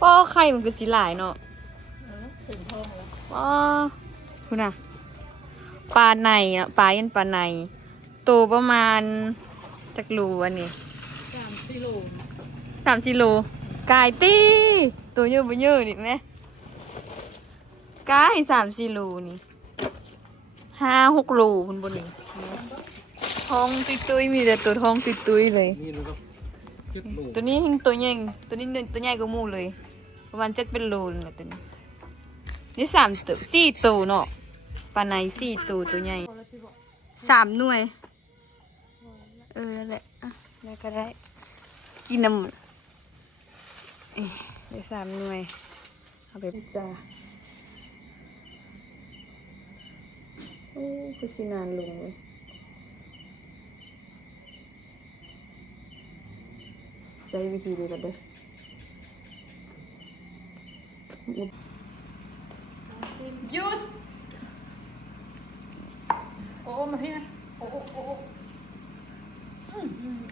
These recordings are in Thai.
ป้อไข่มันคือสีหลายเนาะถึงท้องแล้วป้อคุณน่ะปลาในเนาะปลายันปลาในโตประมาณจักรูอันนี้3 กิโล3 กิโลกายตีตัวเยอะบ่เยอะนี่ไหมกาย3 4 โลนี่5 6 โลคุณบนนี่ท้องตุยๆมีแต่ตัวท้องตุยๆเลยตัวนี้หิงตัวใหญ่ตัวนี้ตัวใหญ่กว่าหมู่เลยประมาณ7 เป็นโลเลยตัวนี้นี่3 ตัว4 ตัวเนาะปลาใน4 ตัวตัวใหญ่3 หน่วยนั่นแหละอ่ะแล้วก็ได้กินน้ำได้3 หน่วยเอาไปจ้าโอ้คือสินานลงเลยใช้วิธีเดียวกันเด้อยูสโอ้มาที่นะโอ้โ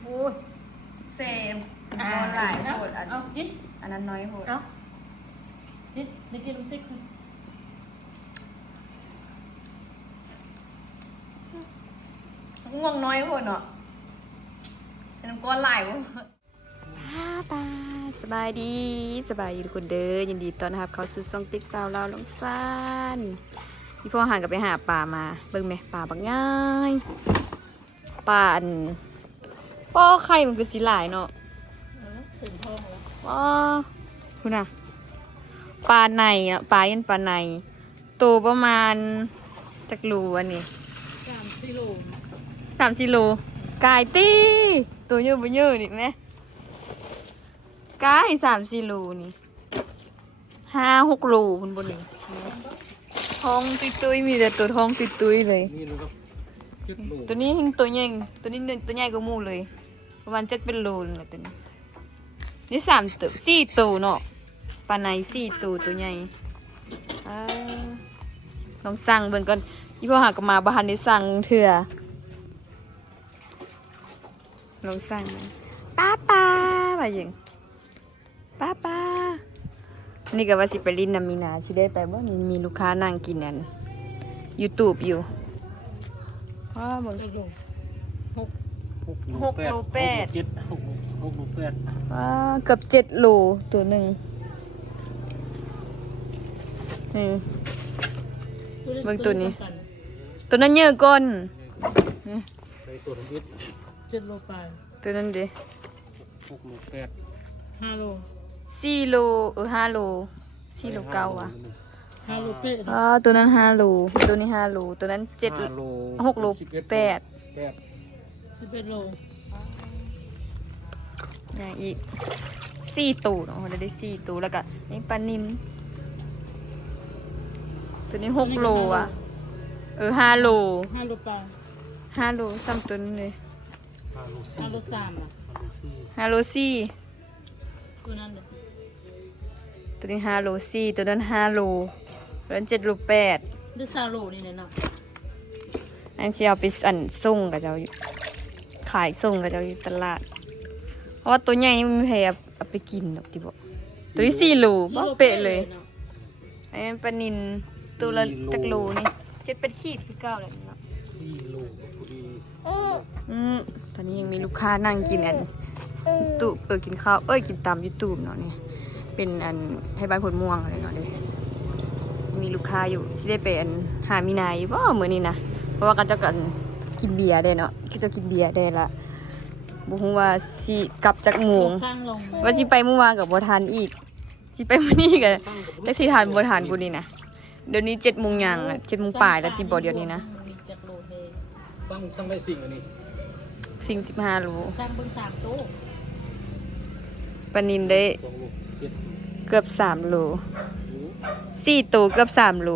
อ้ยเซมนอนหลายโหดเอากินอันนั้นน้อยโหดเอากินได้กินน้ำติ๊กง่วงน้อยโหดเนาะน้ำก้อนหลายโหดตาสบายดีทุกคนเด้อยินดีต้อนรับเข้าสู่ช่องติ๊กสาวลาวลงซ่านพี่พ่อหันกับไปหาปลามาเบิ่งไหมปลาบักง่ายปลาอันป้อไข่มันคือสีหลายเนาะถึงท้องแล้วป้อคุณน่ะปลาในเนาะปลายันปลาในโตประมาณจักรูอันนี้3 กิโล3 กิโลกายตีตัวเยอะบ่เยอะนี่ไหมกาย3 4 โลนี่5 6 โลคุณบนนี่ท้องตุยๆมีแต่ตัวท้องตุยๆเลยตัวนี้หิงตัวใหญ่ตัวนี้ตัวใหญ่กว่าหมู่เลยประมาณ7 เป็นโลเลยตัวนี้นี่3 ตัว4 ตัวเนาะปลาใน4 ตัวตัวใหญ่ลองสั่งเบิ่งก่อนยี่พ่อหากมาบ้านได้สั่งเถื่อลองสั่งป้าว่าอย่างป้านี่ก็ว่าสิไปลินน้ำมีนาสิได้ไปบ่นี่มีลูกค้านั่งกินนั่น YouTube อยู่มึง6 โล 87 6 โล 8เกือบ7 โลตัวหนึ่งเบิ่งตัวนี้ตัวนั้นเยอะก้น7 โลไปตัวนั้นดิ6 โล 8 5 โล4 โล5 โล4 โล 9อ่ะ5 โลเป็ดตัวนั้น5 โลตัวนี้5 โลตัวนั้น7 6 โล 8 11 โลอย่างอีก4 ตัวเนาะได้4 ตัวแล้วก็นี่ปลานิลตัวนี้6 โลอ่ะ5 โล5 โลไป5 โลซ้ำตัวนี้เลย5 โล 3อ่ะ5 โล 4ตัวนั้นตัวนี้5 โล 4ตัวนั้น5 โลตัวนั้น7 โล 8หรือ3 โลนี่เนาะอันที่เอาไปส่งกับเจ้าอยู่ขายส่งกับเจ้าอยู่ตลาดเพราะว่าตัวใหญ่นี่มันไม่แพงเอาไปกินหรอกที่บอกตัวนี้4 โลบ่เป๊ะเลยไอ้ปลานิลตัวละจักโลนี่7 เป็นขีดคือ9เลยเนาะ4 โลตอนนี้ยังมีลูกค้านั่งกินอันตู้กินข้าวกินตาม YouTube เนาะนี่เป็นอันให้บ้านผลม่วงอะไรเนาะเด้มีลูกค้าอยู่สิได้ไปอันหามีนายบ่มื้อนี้นะเพราะว่ากันเจ้ากันกินเบียร์ได้เนาะคิดว่ากินเบียร์ได้ละบ่ฮู้ว่าสิกลับจักโมงว่าสิไปเมื่อวานก็บ่ทันอีกสิไปมื้อนี้ก็จักสิทันบ่ทันกูนี่นะเดี๋ยวนี้7 โมงยัง7 โมงปลายแล้วติบ่เดี๋ยวนี้นะสั่งได้สิ่งอันนี้สิ่ง15 โลสั่งเบิ่ง3 ตู้ปลานิลได้เกือบ3 โล4 ตัวเกือบ3 โล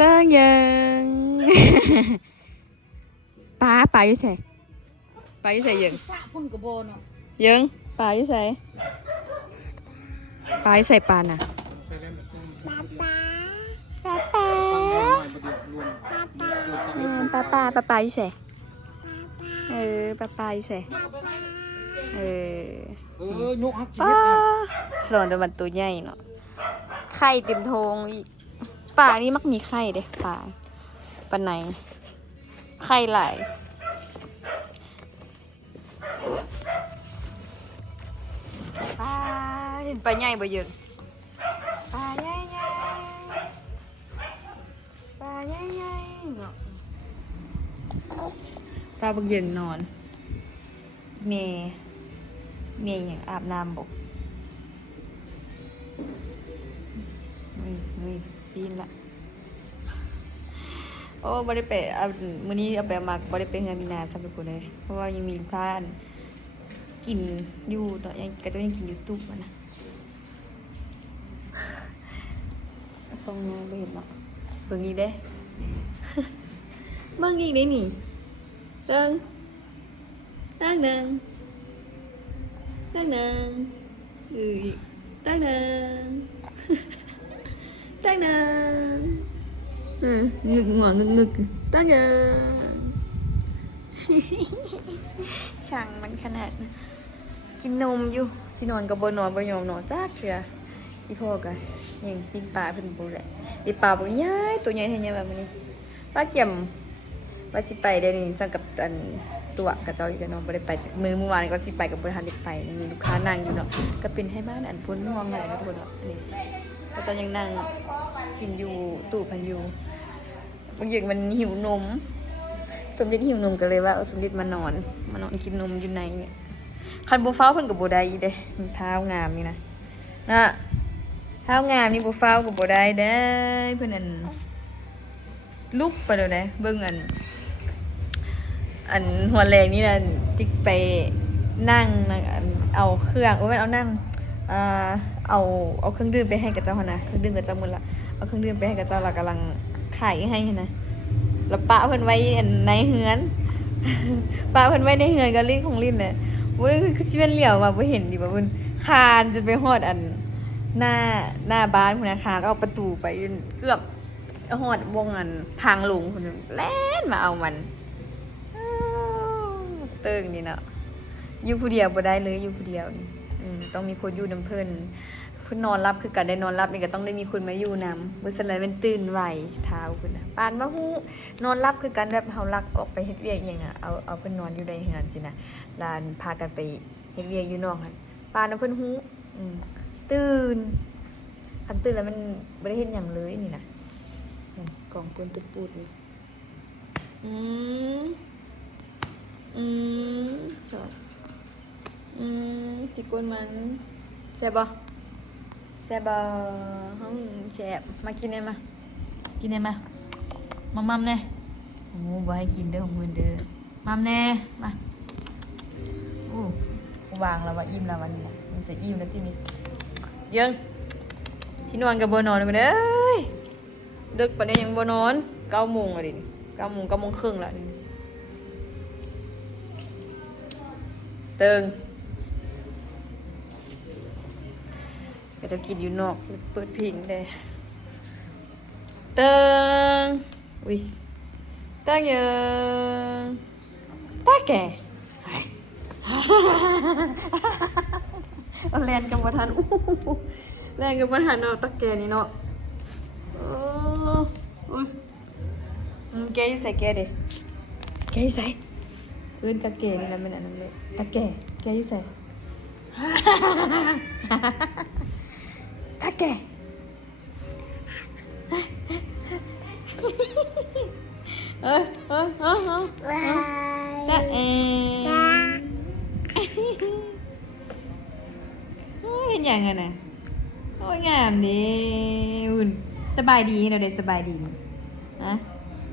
ตายังปลาอยู่ใส่ยังพุ่นกระโบนเนาะยังปลาอยู่ใส่ปลาน่ะปลาอยู่ใส่ ปลาปลาอยู่ใส่ยกฮักชี ป้า วิตอ่ะ สอนแต่มันตัวใหญ่เนาะไข่เต็มทงอีกปลานี่มักมีไข่เด้ปลาไหนไข่หลายปลาเห็นปลาใหญ่บ่เยอะปลาใหญ่ใหญ่ปลาใหญ่ใหญ่เนาะปลาบักเย็นนอนเมย์อย่างอาบน้ำบอกนี่ปีนละโอ้บ่ได้ไปมื้อนี้เอาไปมาบ่ได้ไปงานมีนาสำหรับคนเลยเพราะว่ายังมีลูกค้ากินอยู่เนาะยังกระตุ้นยังกินอยู่ตู้มันนะตรงนี้บ่เห็นเนาะเบิ่งนี้เด้ เบิ่งอีกได้นี่เบิ่งตั้งหนึ่งตั้งหนึ่งตั้งหนึ่งตั้งหนึ่งงึกหัวงึกตั้งหนึ่ง ช่างมันขนาดนะกินนมอยู่สินอนกับบนนอนบ่ยอมนอนจ้าเถื่ออีพ่อกันยังกินปลาเพิ่นบ่แหละอีปลาบ่ใหญ่ตัวใหญ่เท่านี้แบบนี้ปลาเกี่ยมว่าสิไปเดี๋ยวนี้สั่งกับอันตัวกับเจ้าอีกเนาะบ่ได้ไปเมื่อวานก็สิไปกับบ่ทันได้ไปมีลูกค้านั่งอยู่เนาะก็เป็นให้บ้านอันพ้นม่วงอะไรนะทุกคนเนาะนี่ก็เจ้ายังนั่งกินอยู่ตู้พันอยู่บางอย่างมันหิวนมสมเด็จหิวนมก็เลยว่าเอาสมเด็จมานอนกินนมอยู่ในเนี่ยคันบ่ฟ้าวเพิ่นก็บ่ได้เด้เท้างามนี่นะเท้างามนี่บ่ฟ้าวก็บ่ได้เด้เพิ่นอันลุกไปแล้วเด้เบิ่งอันหัวแรงนี่น่ะติ๊กไปนั่งเอาเครื่องมันเอานั่งเอาเครื่องดื่มไปให้กับเจ้าหั่นนะเครื่องดื่มกับเจ้าหมดละเอาเครื่องดื่มไปให้กับเจ้าละกำลังขายให้นะแล้วป้าเพิ่นไว้ในเฮือนป้าเพิ่นไว้ในเฮือนก็ลิ้นของลิ้นเนี่ยบ่คือสิเป็นเหลียวว่าบ่เห็นดิว่าเพิ่นคานจนไปฮอดอันหน้าบ้านพุ่นน่ะคานออกประตูไปเกือบฮอดวงอันทางลงพุ่นแล่นมาเอามันเติ้งนี่เนาะอยู่ผู้เดียวบ่ได้เลยอยู่ผู้เดียวนี่ต้องมีคนอยู่นำเพิ่นนอนรับคือกันได้นอนรับนี่ก็ต้องได้มีคนมาอยู่นำบ่ซั่นแล้วมันตื่นไวเท้าเพิ่นน่ะปานว่าฮู้นอนรับคือกันแบบเฮาลักออกไปเฮ็ดเวียกอีหยังน่ะเอาเพิ่นนอนอยู่ในเฮือนสินะลานพากันไปเฮ็ดเวียกอยู่นอกหั่นปานว่าเพิ่นฮู้ตื่นคันตื่นแล้วมันบ่ได้เฮ็ดหยังเลยนี่น่ะกองกวนตุปูดนี่สอดที่กวนมันแซ่บบ่แซ่บบ่แซ่บมากินได้มากินได้มามัมแน่โอ้บ่ให้กินเด้อของมื้อเด้อมัมแน่มาโอ้วางแล้วว่าอิ่มแล้ววันนี้นะมันสิอิ่มแล้วตินี่ยังสินอนก็บ่นอนกันเด้อดึกปานนี้ยังบ่นอน9:00 นอ่ะดิ9:00 ครึ่งแล้วนี่เติงก็จะกินอยู่นอกเปิดเพลงได้เติงอุ้ยเติงยังตาแก่เอาแลนกับประธานแลนกับประธานเอาตาแก่นี่เนาะแกอยู่ใส่แกเด้แกอยู่ใส่เอื้นตาแก่นี่นะเป็นอันนั้นเลยตาแก่อยู่ใส่ตาแก่ตาเป็นอย่างไงนะโอ้ยงามดิอุ่นสบายดีให้เราได้สบายดีนะ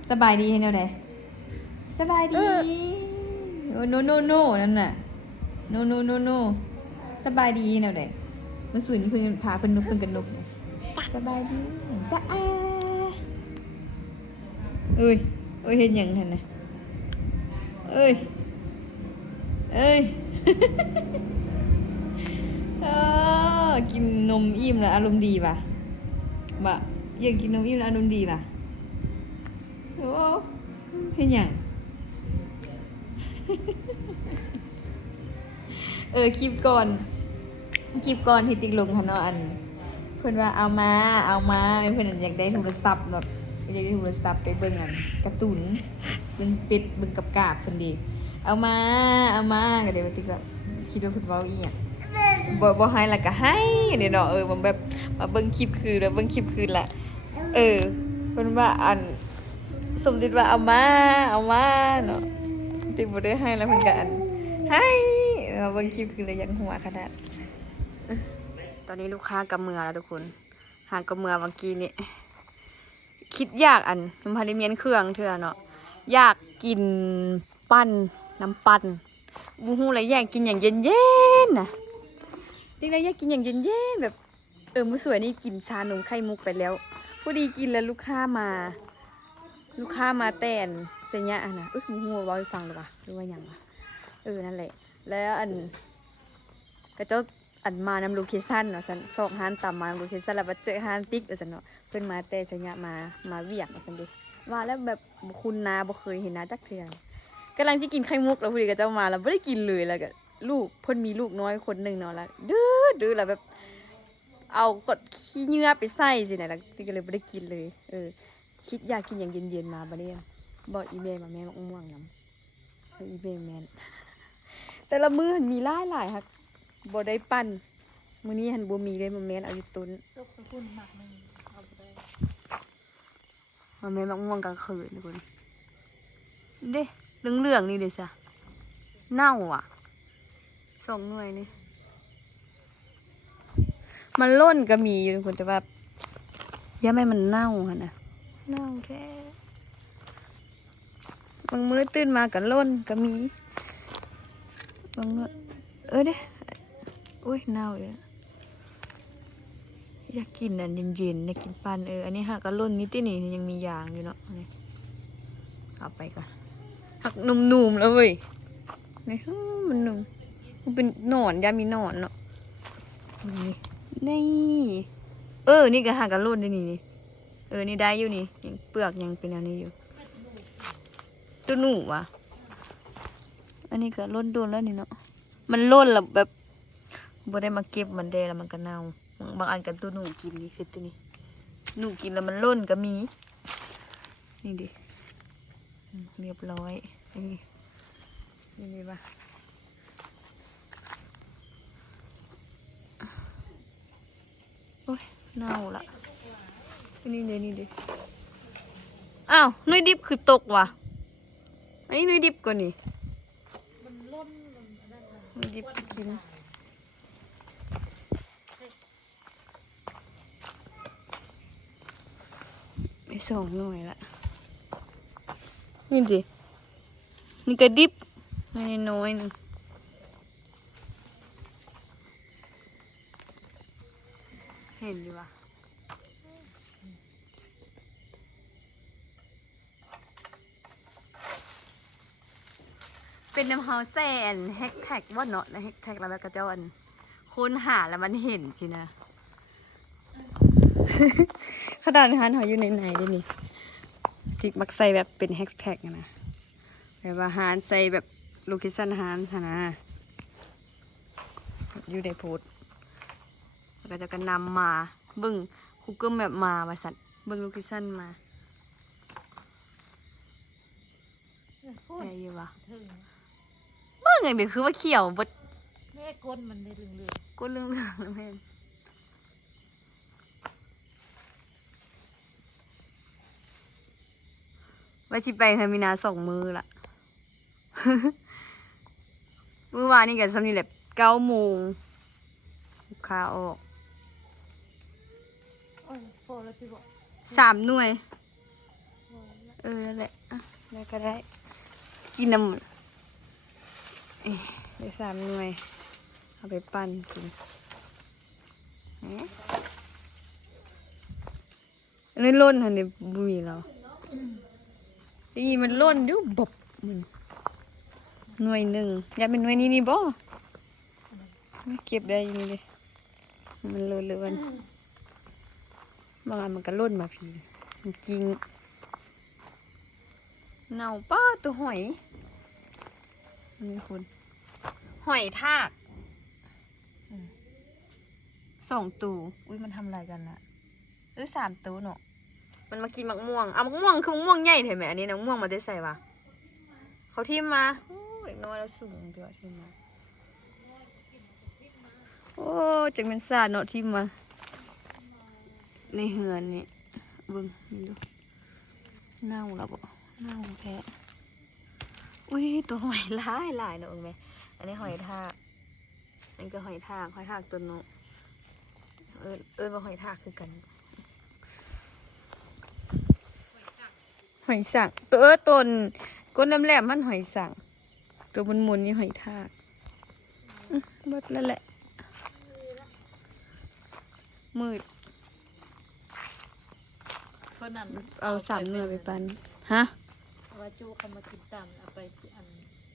สบายดีให้เราได้สบายดีโอ้โนนั่นน่ะโนสบายดีให้เราได้มันสูนเพิ่งพาเพิ่นนุกเพิ่นกันนุกสบายดีตาเอ้ยเห็นอย่างนั้นนะเอ้ยกินนมอิ่มแล้วอารมณ์ดีป่ะอยากกินนมอิ่มแล้วอารมณ์ดีป่ะโอ้เห็นอย่าง คลิปก่อนที่ติ๊กลงค่ะเนาะอันเพิ่นว่าเอามาเพิ่นอยากได้โทรศัพท์แบบอยากได้โทรศัพท์ไปเบิ่งอันการ์ตูนเบิ่งเป็ดเบิ่งกับกาบเพิ่นดีเอามาก็เดี๋ยวติ๊กก็คิดว่าเพิ่นเว้าอีหยังบ่ให้แล้วก็ให้เดี๋ยวเนาะมันแบบมาเบิ่งคลิปคือแล้วเบิ่งคลิปคือละเพิ่นว่าอันสมติว่าเอามาเนาะติ๊กบ่ได้ให้แล้วเพิ่นก็อันให้เบิ่งคลิปคือเลยยังหัวขนาดตอนนี้ลูกค้ากำเมือแล้วทุกคนหากำเมือเมื่อกี้นี่คิดอยากอันน้ำพันธุ์เมียนเครื่องเถื่อเนาะอยากกินปั้นน้ำปั้นบูฮูอะไรอยากกินอย่างเย็นๆน่ะจริงๆอยากกินอย่างเย็นๆแบบมื้อสวยนี่กินชานมไข่มุกไปแล้วพอดีกินแล้วลูกค้ามาแต่นเสียเนี่ยนะบูฮูว่าให้ฟังหรือเปล่าหรือว่าอย่างวะนั่นแหละแล้วอันกระเจ้าอันมานำโลเคชั่นเนาะสันสอกฮานต่ำมานำโลเคชั่นแล้วมาเจอฮานติ๊กสันเนาะเพิ่นมาแต่สัญญามาเวียกสันดิว่าแล้วแบบคุณนาบ่เคยเห็นนาจักเทื่อกำลังสิกินไข่มุกแล้วพอดีก็เจ้ามาแล้วบ่ได้กินเลยแล้วก็ลูกเพิ่นมีลูกน้อยคนนึงเนาะแล้วดื้อแล้วแบบเอากดขี้เหงื่อไปใส่สิเนี่ยแล้วติ๊กก็เลยบ่ได้กินเลยคิดอยากกินอย่างเย็นๆมาบัดนี้บอกอีเมลมาแม่มะม่วงนำอีเมลแม่นแต่ละมื้อมีหลายค่ะบ่ได้ปั้นมื้อนี้หันบ่มีเลยมาแม่นเอาอยู่ตุนตกตะกุ่นหมักนึงเอาไปได้ มาแม่นมะม่วงกลางคืนทุกคนเด้เหลืองๆนี่เด้ซะเน่าอ่ะ2 หน่วยนี่มันล่นก็มีอยู่ทุกคนแต่ว่าอย่าให้มันเน่าหั่นน่ะเน่าแท้บางมื้อตื่นมาก็ล่นก็มีบางมื้อเด้โอ้ยเน่าเลยอยากกินอันเย็นๆอยากกินปันอันนี้หักก็ล่นนิดนี่ยังมียางอยู่เนาะนี่เอาไปก่อนหักนุ่มๆแล้วเว้ยนี่มันนุ่มมันเป็นหนอนยามีหนอนเนาะนี่นี่ก็หักก็ล่นได้นี่นี่ได้อยู่นี่ยังเปลือกยังเป็นอันนี้อยู่ตัวหนูว่ะอันนี้ก็ล่นโดนแล้วนี่เนาะมันล่นแล้วแบบบ่ได้มาเก็บมันแดแล้วมันก็เน่าบางอันกันตัวหนูกินนี่คือตัวนี้หนูกินแล้วมันล่นก็มีนี่ดิเรียบร้อยนี่ป่ะโอ้ยเน่าละนี่ดิอ้าวนุ้ยดิบคือตกว่ะไอ้นุ้ยดิบก่อนนี่มันล่นมันนั่นน่ะนุ้ยดิบกินไป2 หน่วยละนี่ดินี่ก็ดิบน้อยนึงเห็นดีวะเป็นน้ำเฮาแซนแฮกแท็กว่าเนาะแล้วแฮกแท็กแล้วก็เจ้าอันค้นหาแล้วมันเห็นสินะ ขนาดอาหารหอยอยู่ในด้วยนี่จิกมักใส่แบบเป็นแฮกแท็กนะแบบว่าอาหารใส่แบบโลเคชั่นอาหารนะอยู่ในโพสแล้วก็จะกันนำมาเบิ้งคูเกิลแบบมาสัตว์เบิ้งโลเคชั่นมาอะไรอยู่วะเบิ้งไงเดี๋ยวคือว่าเขียวบดแม่ก้นมันได้เหลือง ก้นเรื่องแล้วแม่ว่าชิไปเฮมินา2 มือละ เมื่อวานนี่กันสำนีแหละ9 โมงลูกค้าออก ๆโอ้ยพอแล้วพี่บอก 3 หน่วยนั่นแหละได้ก็ได้กินน้ำได้3 หน่วยเอาไปปั้นกินอันนี้ล่นทันในบุยเรานี่มันล่นดูบบมันหน่วยหนึ่งอยากเป็นหน่วยนี้บ่ไม่เก็บได้ยังเลยมันเลื่อนบางอันมันก็ล่นมาพี่จริงเน่าป้าตัวหอย นี่คุณหอยทาก2 ตัวอุ้ยมันทำอะไรกันล่ะ3 ตัวเนาะมันมากินมะม่วงเอามะม่วงคือมะม่วงใหญ่เห็นไหมอันนี้นะมะม่วงมาได้ใส่ปะเขาทิ่มมาโอ้เด็กน้อยแล้วสูงเดี๋ยวทิ่มมาโอ้จังเป็นซาเนาะทิ่มมาในเหือนนี่เบิ่งนี่ดูเน่าแล้วบ่เน่าแพ้อุ้ยตัวหอยหลายเนาะเห็นไหมอันนี้หอยทากอันนี้ก็หอยทากตัวเนาะว่าหอยทากคือกันหอยสังตัวตนก้นน้ำแหลมมันหอยสังตัวบนมุนนี่หอยทากเบิดแล้วแหละมืด คนนั้น เอา3 เนื้อไปปั้นฮะ ว่าจูเขามากินตามเอาไปอัน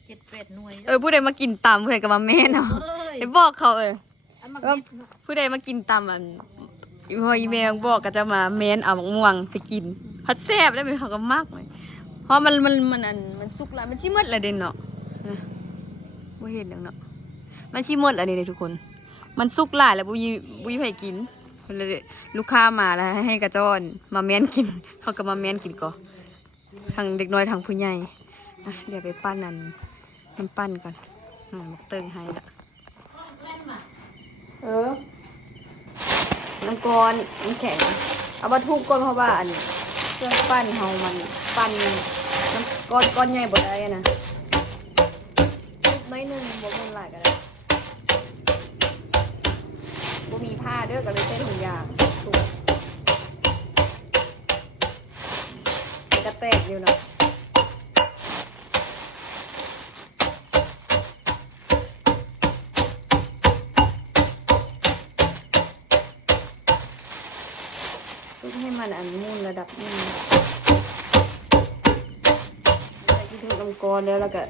7-8 หน่วย ผู้ใดมากินตำผู้ใดก็มาแม่เนาะ เอ้ย เดี๋ยวบอกเขาอันมา ว่า กิน ผู้ใดมากินตำพออีเมลบอกก็จะมาเม้นเอามะม่วงไปกินพัดแซ่บได้ไหมเขาก็มากเลยเพราะมันสุกแล้วมันชิมดแล้วเด่นเนาะบ่เห็นแล้วเนาะมันชิมดแล้วนี่เลยทุกคน มันสุกหลายแล้วบุยไผกินเลยลูกค้ามาแล้วให้กระจ้อนมาเม้นกิน เขาก็มาเม้นกินก่อนทางเด็กน้อยทางผู้ใหญ่เดี๋ยวไปปั้นมันปั้นก่อนมักเติงให้ละน้ำก้อนน้ำแข็งเอามาทุบก้อนเพราะว่าอันเครื่องปั้นเฮามันปั้นน้ำก้อนใหญ่บ่ได้นะทุบน้อยนึงบ่เป็นไรก็ได้บ่มีผ้าเด้อก็เลยใช้ถุงยางทุบกระแตกอยู่เนาะให้มันอันมูนระดับนี้ใส่ที่ถุงกำกรแล้วก็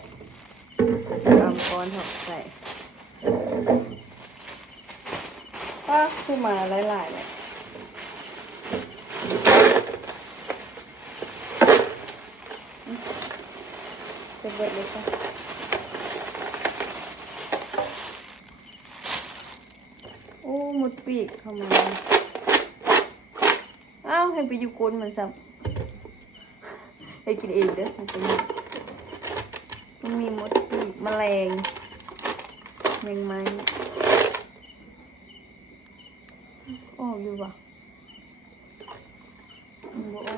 กำกรถอดใส่ก็คือมาหลายๆเลยจะเบิดเลยค่ะโอ้หมดปีกเข้ามาอ้าวให้ไปอยู่ก้นมันซ้ำให้กินเองเด้อมันมีมดปีกแมลงแมงไม้ออกอยู่ปะมันบ่ออก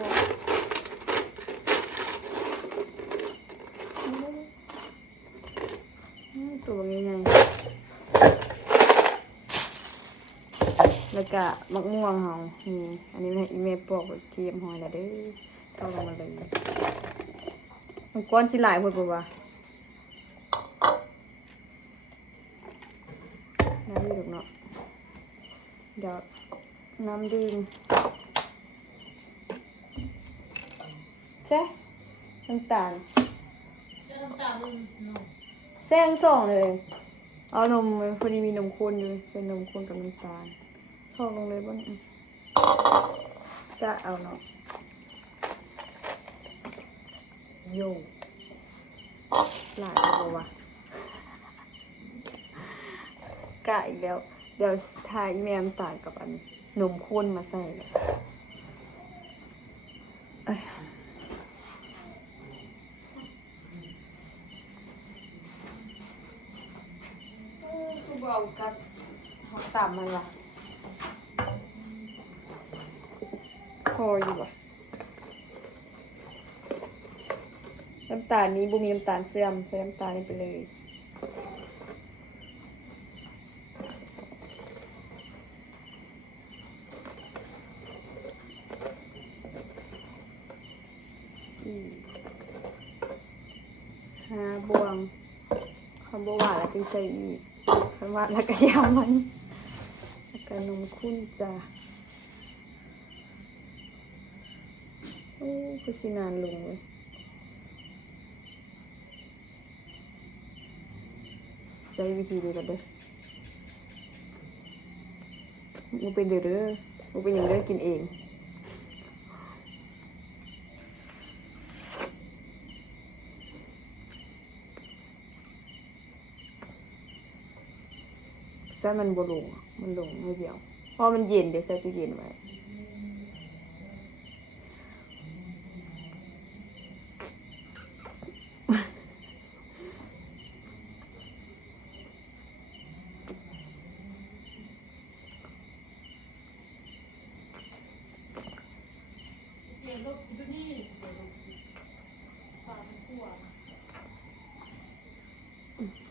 ตัวง่ายๆแล้วก็มะม่วงเฮานี่อันนี้ให้อีเมลปอกเทียมหอยละเด้อเข้าลงมาเลยมันก้อนสิหลายพุ่นบ่วะน้ำดื่มเนาะเดี๋ยวน้ำดื่มใช่น้ำตาลแซง2เลยเอานมพอดีมีนมข้นอยู่ใส่นมข้นกับน้ำตาลทอดลงเลยบ้างจะเอาเนาะโย่หลายตัววะกะอีกแล้วเดี๋ยวทาอีแมมต่างกับอันนมข้นมาใส่เลยคือบอกกันหอมต่ำมันวะพออยู่วะน้ำตาลนี้บุมีน้ำตาลเสื่อมใส่น้ำตาลนี้ไปเลย5 บวงคำว่าแล้วจึงใส่อีกคำว่าแล้วก็ยามันแล้วก็นมข้นจ้ะโอ้คือสินานลงเลยใช้วิธีนี้กันเด้อมึงเป็นเด้อมึงเป็นอย่างเด้อกินเอง ซะมันบ่ลงมันลงไม่เดียวเพราะมันเย็นเดี๋ยวใส่ตู้เย็นไว้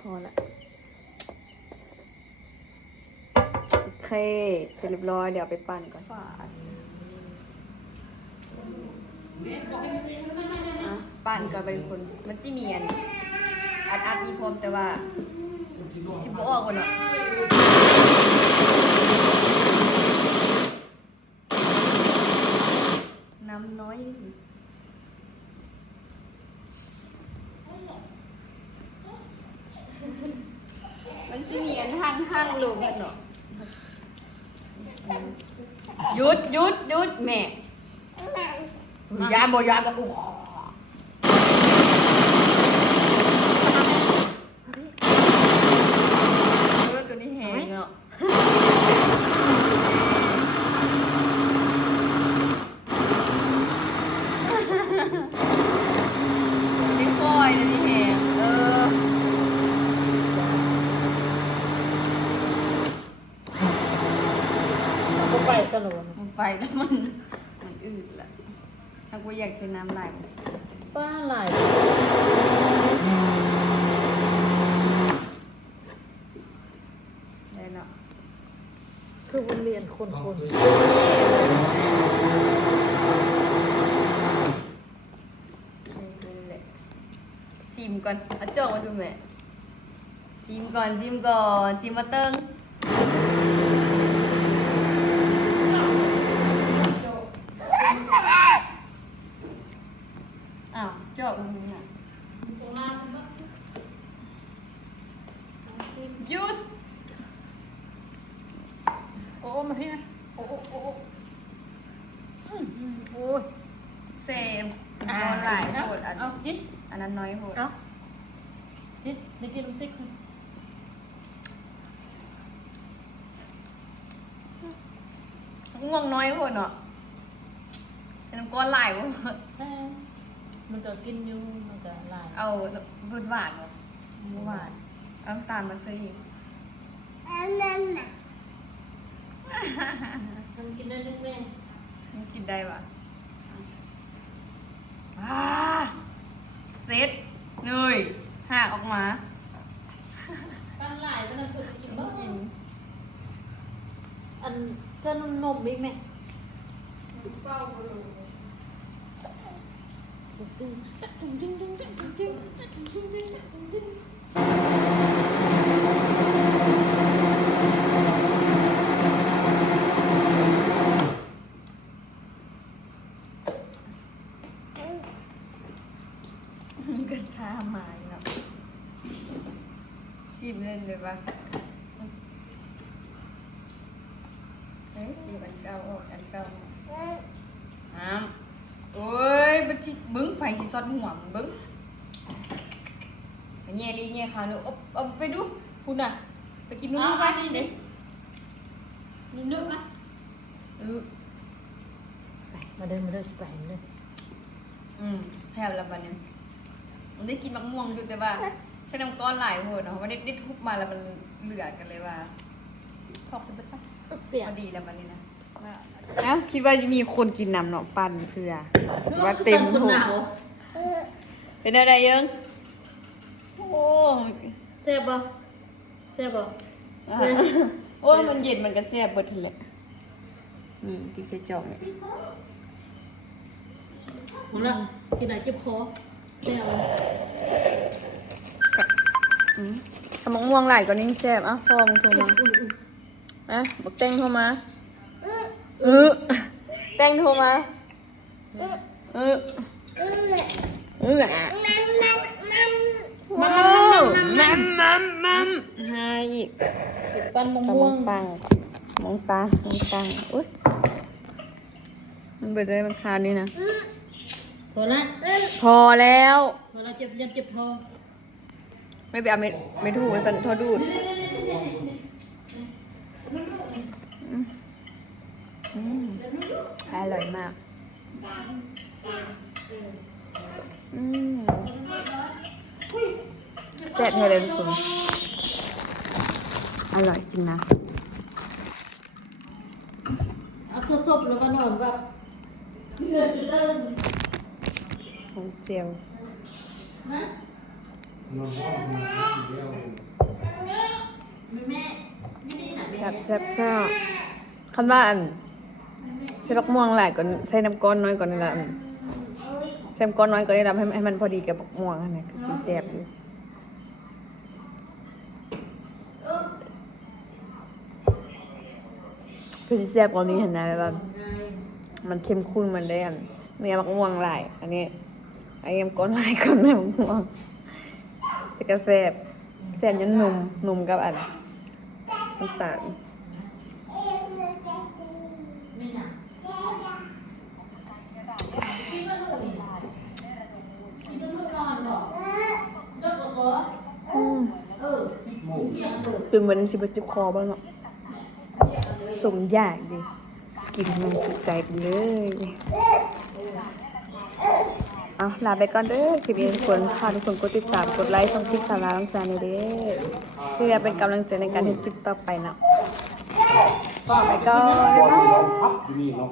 พอละโอเคเสร็จเรียบร้อยเดี๋ยวไปปั่นก่อนปั่นก็เป็นคนมันสิมีอัดมีพร้อมแต่ว่าสิบ่ออกบ่เนาะน้ำน้อยมันสิมีห้างลงกันเนาะหยุดแม่ยามบ่อุ๊ตัวนี้แห้งเนาะนี่ค่อยตัวนี้แห้งไปสโลว์ มันไปแล้วมันอืดละถ้ากูอยากใช้น้ำลายมัน ป้าหลาย ได้เนาะ คือวนเวียนคน ซิมก่อนเอาโจ้มาดูแม่ซิมก่อนซิมมาเติ้งอ้าวโจ้มันนี่ะยูส โอ้มาที่ไหนโอ้ย เซมนอนหลายโหดอัน เอายิด อันนั้นน้อยโหด เอายิดในกินน้ำติ๊ก ง่วงน้อยโหดเนาะเป็นน้ำก้อนหลายโหด มันก็กินอยู่มันก็หลาย เอาบดหวานเหรอหวานเอาน้ำตาลมาซื้อ มันกินได้เรื่อย มันกินได้ปะเซ็ตเหนื่อยหักออกมา ๆป้าหลายมันน่ะเพิ่นกินบ่ กิน อันเส้นนมอีกไหมก็ท่ามาเนาะชิมเล่นเลยปะเฮ้ยสีอันเก่าออกอันเก่าโอ้ยบัดสิบึ้งไฟสิซอดหัวมึงบึ้งแง่ลีแง่ขาเนอะเอาไปดูคุณน่ะไปกินนุ่มไปเด็ก นึกๆนะมาเดินไปเดิน แพบแล้วบัดนี้มันได้กินมะม่วงอยู่แต่ว่าใช้น้ำก้อนหลายโหดเนาะว่าได้ทุบมาแล้วมันเหลือกันเลยว่าทอกสิบซะ เปีย พ ก อดีแล้วบัดนี้นะแล้วคิดว่าจะมีคนกินน้ำเนาะปั่นเพื่อว่าเต็ม คน ถุง หนาว เป็นอะไรยังโอ้ แซ่บบ่แซ่บบ่ โอ้ยมันเย็นมันก็แซ่บเบิดทีแหละนี่ติ๊กใส่จอกเนี่ย หมดละกินไหนเจ็บคอแซ่บ ถ้ามะม่วงไหลก็นิ่งแซ่บอ่ะพ่อมึงโทรมาบอกแตงโทรมาแตงโทรมามัมหาอีก ปั้นมะ ตะ ม่วง มองตาอุ้ยมันเบิดเลยมันคานี่นะ พอละ พอแล้ว พอละเจ็บยังเจ็บคอ ไม่ไปเอาไม่ถูกสันทอดูด อร่อยมากแซ่บแท้เลยทุกคนอร่อยจริงนะ เอาซบๆแล้วก็นอนแบบ ของเจียวแซ่บก็คำว่าอันใส่บักม่วงหลายก่อนใส่น้ำก้อนน้อยก่อนนี่ละอันใส่น้ำก้อนน้อยก่อนนี่ละให้มันพอดีกับบักม่วงอันนี้คือสีแซ่บอยู่คือสีแซ่บกว่านี้เห็นไหมแบบมันเข้มข้นมันได้อันเนื้อบักม่วงหลายอันนี้ไอ้ยำก้อนหลายก่อนแม่บักม่วงจะกระแซ่บแซ่บยันนุ่มกับอันน้ำตาล ตื่นวันนี้สิบจิบคอบ้างเนาะสมอยากดิกินมันจิตใจไปเลยเอาลาไปก่อนเด้อคลิปนี้ทุกคนฝากทุกคนกดติดตามกดไลค์ช่องคลิปสาระลังสารในเด้อเพื่อเป็นกำลังใจในการทำคลิปต่อไปเนาะไปก่อน พับอยู่นี่เนาะ